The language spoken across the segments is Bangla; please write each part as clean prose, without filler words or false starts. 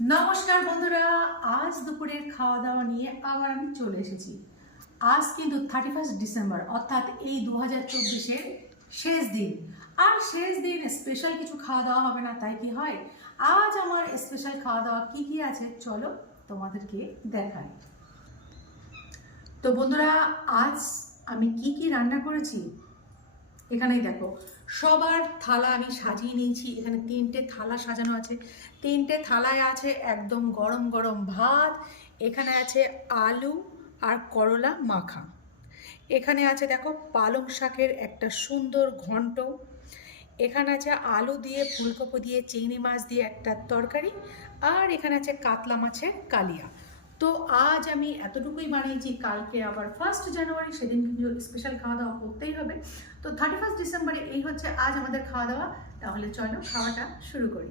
নমস্কার বন্ধুরা, আজ দুপুরের খাওয়া দাওয়া নিয়ে আবার আমি চলে এসেছি। আজ কিন্তু 31 ডিসেম্বর, অর্থাৎ এই 2024-এর শেষ দিন। আর শেষ দিন স্পেশাল কিছু খাওয়া দাওয়া হবে না, তাই কি হয়? আজ আমার স্পেশাল খাওয়া দাওয়া কি কি আছে চলো তোমাদেরকে দেখাই। তো বন্ধুরা, আজ আমি কি কি রান্না করেছি এখানেই দেখো। সবার থালা আমি সাজিয়ে নিয়েছি। এখানে 3টে থালা সাজানো আছে। 3টে থালায় আছে একদম গরম গরম ভাত, এখানে আছে আলু আর করলা মাখা, এখানে আছে দেখো পালং শাকের একটা সুন্দর ঘন্ট, এখানে আছে আলু দিয়ে ফুলকপি দিয়ে চিংড়ি মাছ দিয়ে একটা তরকারি, আর এখানে আছে কাতলা মাছের কালিয়া। তো আজ আমি এতটুকুই বানিয়েছি, কালকে আবার 1 জানুয়ারি, সেদিন কিন্তু স্পেশাল খাওয়া দাওয়া করতেই হবে। তো 31 ডিসেম্বরে এই হচ্ছে আজ আমাদের খাওয়া দাওয়া। তাহলে চলো খাওয়াটা শুরু করি।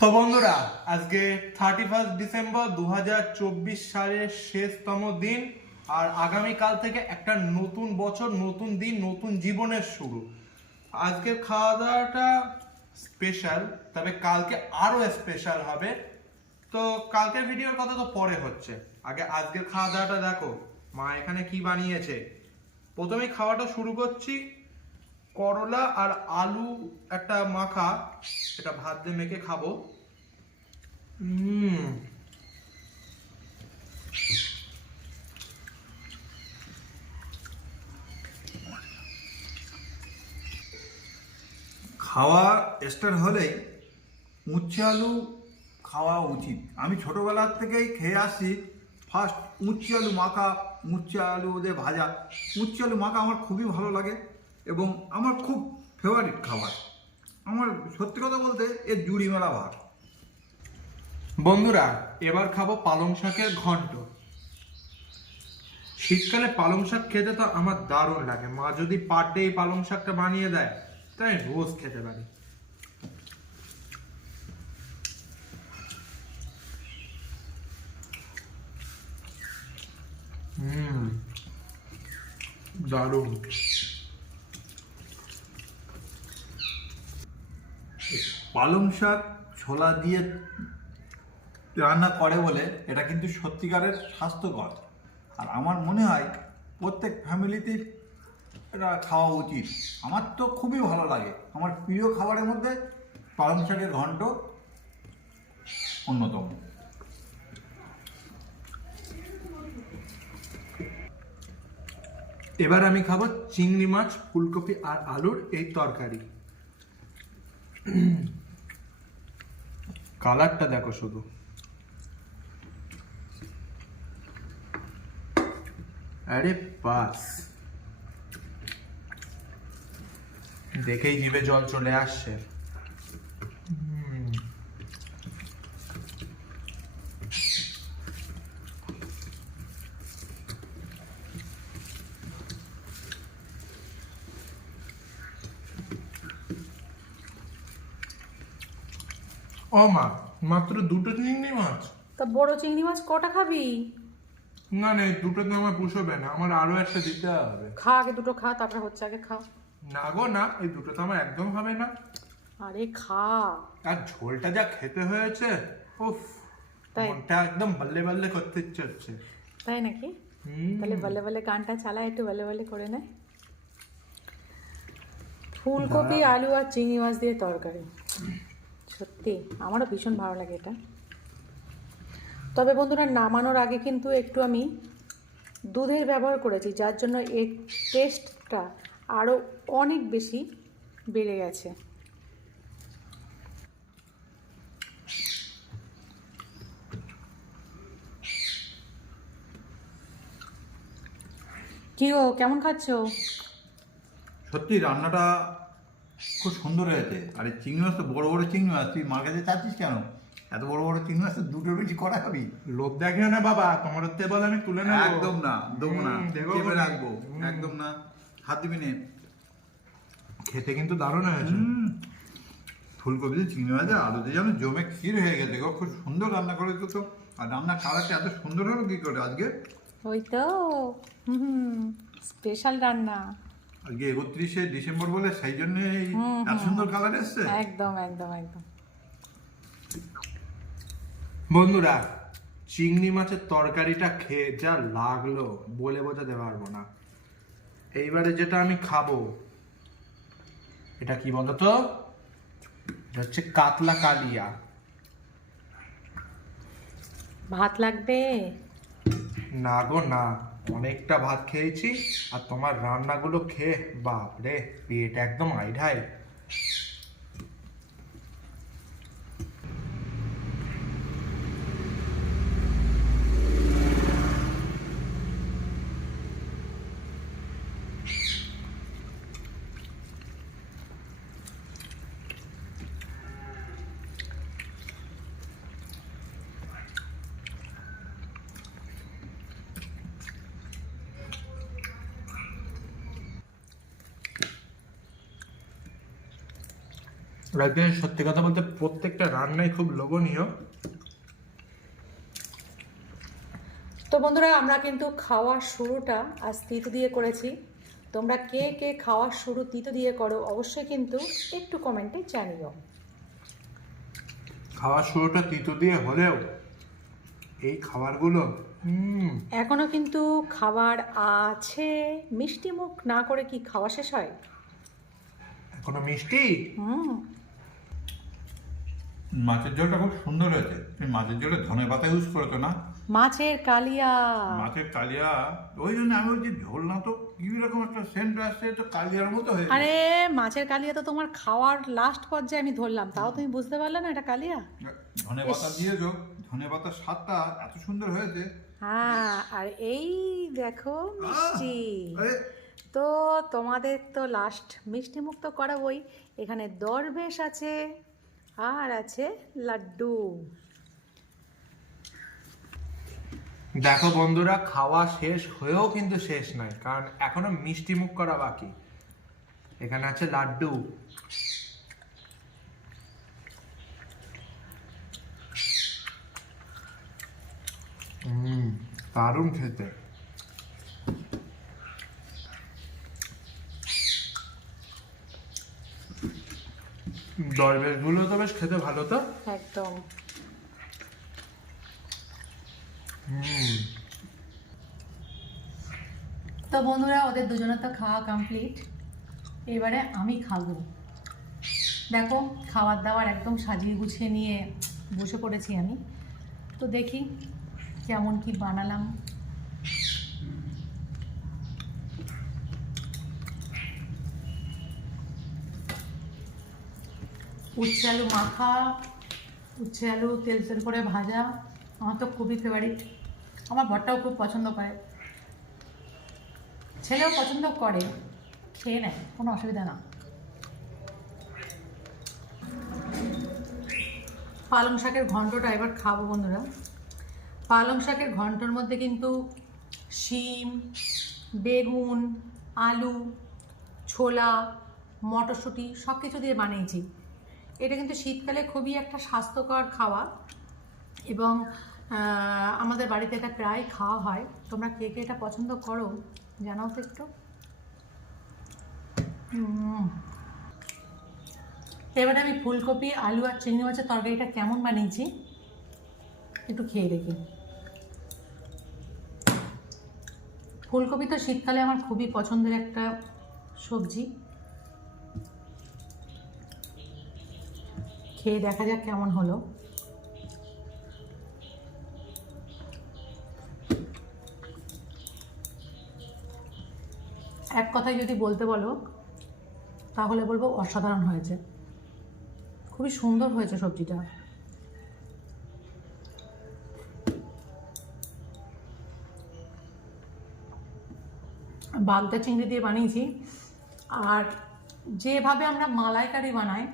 তো বন্ধুরা, আজকে 31 ডিসেম্বর 2024 সালের শেষতম দিন, আর আগামীকাল থেকে একটা নতুন বছর, নতুন দিন, নতুন জীবনের শুরু। আজকের খাওয়া দাওয়াটা স্পেশাল, তবে কালকে আরো স্পেশাল হবে। তো কালকের ভিডিওর কথা তো পরে হচ্ছে, আগে আজকের খাওয়া দাওয়াটা দেখো মা এখানে কি বানিয়েছে। প্রথমে খাওয়াটা শুরু করছি, করলা আর আলু একটা মাখা, এটা ভাত দিয়ে মেখে খাবো। খাওয়া স্টার্ট হলেই উচ্ছে আলু খাওয়া উচিত। আমি ছোটোবেলার থেকেই খেয়ে আসছি। ফার্স্ট উচ্ছে আলু মাখা, উচ্ছে আলু দিয়ে ভাজা, উচ্ছে আলু মাখা আমার খুবই ভালো লাগে এবং আমার খুব ফেভারিট খাবার। আমার সত্যি কথা বলতে এর জুড়ি মেলা ভাত। বন্ধুরা, এবার খাবো পালং শাকের ঘন্ট। শীতকালে পালং শাক খেতে তো আমার দারুণ লাগে। মা যদি পার ডে এই পালং শাকটা বানিয়ে দেয় তাই রোজ খেতে পারি। দারুণ। পালং শাক ছোলা দিয়ে রান্না করে বলে এটা কিন্তু সত্যিকারের স্বাস্থ্যকর। আর আমার মনে হয় প্রত্যেক ফ্যামিলিতেই এটা খাওয়া উচিত। আমার তো খুবই ভালো লাগে। আমার প্রিয় খাবারের মধ্যে পালং শাকের ঘন্ট অন্যতম। এবার আমি খাবো চিংড়ি মাছ, ফুলকপি আর আলুর এই তরকারি। কালারটা দেখো শুধু, আরে বাস, দেখেই জিভে জল চলে আসছে। ও মা, মাত্র 2টো চিংড়ি মাছ? তা বড় চিংড়ি মাছ কটা খাবি? না না, এই দুটোতে আমার পুষবে না, আমার আরো একটা দিতে হবে। খা, আগে দুটো খা, তারপরে হচ্ছে, আগে খা। না গো না, এই দুটো তো আমার একদম হবে না। আরে খা। আর ঝোলটা যা খেতে হয়েছে, উফ, তাই? মনটা একদম বল্লে বল্লে করতে ইচ্ছে হচ্ছে। তাই নাকি? তাহলে বলে বলে গানটা চালায়, একটু বলে বলে করে নেয়। ফুলকপি, আলু আর চিংড়ি মাছ দিয়ে তরকারি, সত্যি আমারও ভীষণ ভালো লাগে এটা। তবে বন্ধুরা, নামানোর আগে কিন্তু একটু আমি দুধের ব্যবহার করেছি, যার জন্য এর টেস্টটা আরও অনেক বেশি বেড়ে গেছে। কি গো, কেমন খাচ্ছো? সত্যি রান্নাটা খুব সুন্দর হয়েছে। আর এই চিংড়ি মাছ তো বড় বড় চিংড়ি মাছ, তুই মার কাছে চাচ্ছিস কেন? এত বড় বড় চিংড়ি মাছ তো দুটোর বেশি করা খাবি। লোভ দেখিও না বাবা, তোমার বলে আমি তুলে নেবো। একদম না, দেবো না, দেখো চেপে বলে। রাখবো, একদম না, হাত দিবি নে। খেতে কিন্তু দারুণ হয়েছে। ফুলকপি দিয়ে চিংড়ি মাছ আলু দিয়ে যেন জমে ক্ষীর হয়ে গেছে গো। খুব সুন্দর রান্না করেছো তো। আর রান্নার কালারটা এত সুন্দর হলো কি করে আজকে? ওই তো স্পেশাল রান্না। আজকে 31শে ডিসেম্বর বলে সেই জন্য এত সুন্দর কালার এসছে। একদম একদম একদম। বন্ধুরা, চিংড়ি মাছের তরকারিটা খেয়ে যা লাগলো বলে বোঝাতে পারবো না। এইবারে যেটা আমি খাবো, এটা কি বলতো? এটা হচ্ছে কাতলা কালিয়া। ভাত লাগবে? না গো না, অনেকটা ভাত খেয়েছি। আর তোমার রান্নাগুলো খেয়ে বাপরে, পেট একদম আইঢাই। রাজ্যে সত্যি কথা বলতে প্রত্যেকটা রান্নাই খুব লোভনীয়। তো বন্ধুরা, আমরা কিন্তু খাওয়ার শুরুটা আজ তিতো দিয়ে করেছি। তোমরা কে কে খাওয়ার শুরু তিতো দিয়ে করো অবশ্যই কিন্তু একটু কমেন্টে জানিও। খাওয়ার শুরুটা তিতো দিয়ে হলেও এই খাবারগুলো এখনো কিন্তু খাবার আছে। মিষ্টি মুখ না করে কি খাওয়া শেষ হয়? এখনো মিষ্টি। মাছের ঝোলটা খুব সুন্দর হয়েছে। তুমি মাছের ঝোলে ধনে পাতা ইউজ করেছো না? মাছের কালিয়া। মাছের কালিয়া, ওই জন্য আমি বলছি ঝোল না তো কি রকম একটা সেন্ট আসছে, তো কালিয়ার মতো হয়ে গেছে। আরে মাছের কালিয়া তো তোমার খাওয়ার লাস্ট পর্যায়ে আমি ধরলাম, তাও তুমি বুঝতে পারলে না এটা কালিয়া? ধনে পাতা দিয়েছো, ধনে পাতার স্বাদটা এত সুন্দর হয়েছে। হ্যাঁ, আর এই দেখো মিষ্টি। আরে তো তোমাদের তো লাস্ট মিষ্টি মুখ তো করাবই। এখানে দরবেশ আছে আর আছে লাড্ডু। দেখো বন্ধুরা, খাওয়া শেষ হয়েও কিন্তু শেষ নয়, কারণ এখনো মিষ্টি মুখ করা বাকি। এখানে আছে লাড্ডু। দারুণ খেতে। দরবেশ গুলো তো বেশ খেতে ভালো তো। একদম। তো বন্ধুরা, ওদের দুজনের তো খাওয়া কমপ্লিট। এবারে আমি খাবো। দেখো খাবার দাবার একদম সাজিয়ে গুছিয়ে নিয়ে বসে পড়েছি আমি। তো দেখি কেমন কি বানালাম। উচ্ছে আলু মাখা, উচ্ছে আলু তেল তেল করে ভাজা, আমার তো খুবই ফেভারিট। আমার বরটাও খুব পছন্দ করে, ছেলেও পছন্দ করে, খেয়ে নেয়, কোনো অসুবিধা না। পালং শাকের ঘন্টটা এবার খাবো বন্ধুরা। পালং শাকের ঘন্টর মধ্যে কিন্তু শিম, বেগুন, আলু, ছোলা, মটরশুঁটি সব কিছু দিয়ে বানিয়েছি। এটা কিন্তু শীতকালে খুবই একটা স্বাস্থ্যকর খাওয়া এবং আমাদের বাড়িতে এটা প্রায় খাওয়া হয়। তোমরা কে কে এটা পছন্দ করো জানাও তো একটু। এবারে আমি ফুলকপি, আলু আর চিংড়ি মাছের তরকারিটা কেমন বানিয়েছি একটু খেয়ে দেখি। ফুলকপি তো শীতকালে আমার খুবই পছন্দের একটা সবজি। খেয়ে দেখা যাক কেমন হলো। এক কথায় যদি বলতে বলো তাহলে বলবো অসাধারণ হয়েছে, খুবই সুন্দর হয়েছে সবজিটা। বাগদা চিংড়ি দিয়ে বানিয়েছি। আর যেভাবে আমরা মালাইকারি বানাই,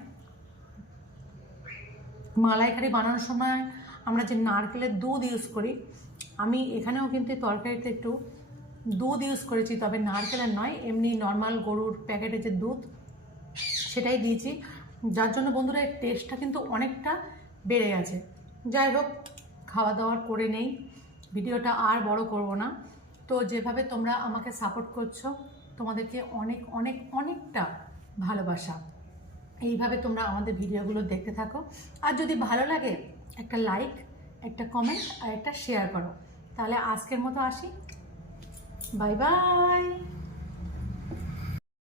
মালাইকারি বানানোর সময় আমরা যে নারকেলের দুধ ইউজ করি, আমি এখানেও কিন্তু তরকারিতে একটু দুধ ইউজ করেছি, তবে নারকেলের নয়, এমনি নর্মাল গরুর প্যাকেটে যে দুধ সেটাই দিয়েছি, যার জন্য বন্ধুরা এর টেস্টটা কিন্তু অনেকটা বেড়ে গেছে। যাই হোক, খাওয়া দাওয়া করে নেই, ভিডিওটা আর বড় করব না। তো যেভাবে তোমরা আমাকে সাপোর্ট করছো, তোমাদেরকে অনেক অনেক অনেকটা ভালোবাসা। এইভাবে তোমরা আমাদের ভিডিওগুলো দেখতে থাকো। আর যদি ভালো লাগে একটা লাইক একটা কমেন্ট আর একটা শেয়ার করো। তাহলে আজকের মতো আসি, বাই বাই।